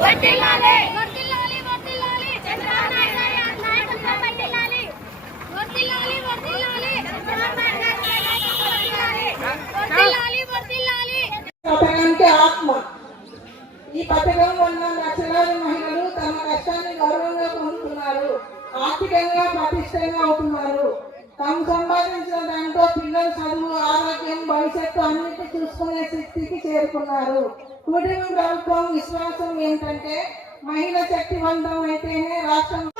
वटील ఆత్మ. ఈ పథకం వల్ల లక్షలాది మహిళలు తమ కష్టాన్ని గౌరవంగా పొందుతున్నారు ఆర్థికంగా పటిష్టంగా అవుతున్నారు. తాము సంపాదించిన దాంట్లో పిల్లల చదువు ఆరోగ్యం భవిష్యత్తు అన్నిటి చూసుకునే స్థితికి చేరుకున్నారు. కూటమి ప్రభుత్వం విశ్వాసం ఏంటంటే మహిళ శక్తివంతం అయితేనే రాష్ట్రం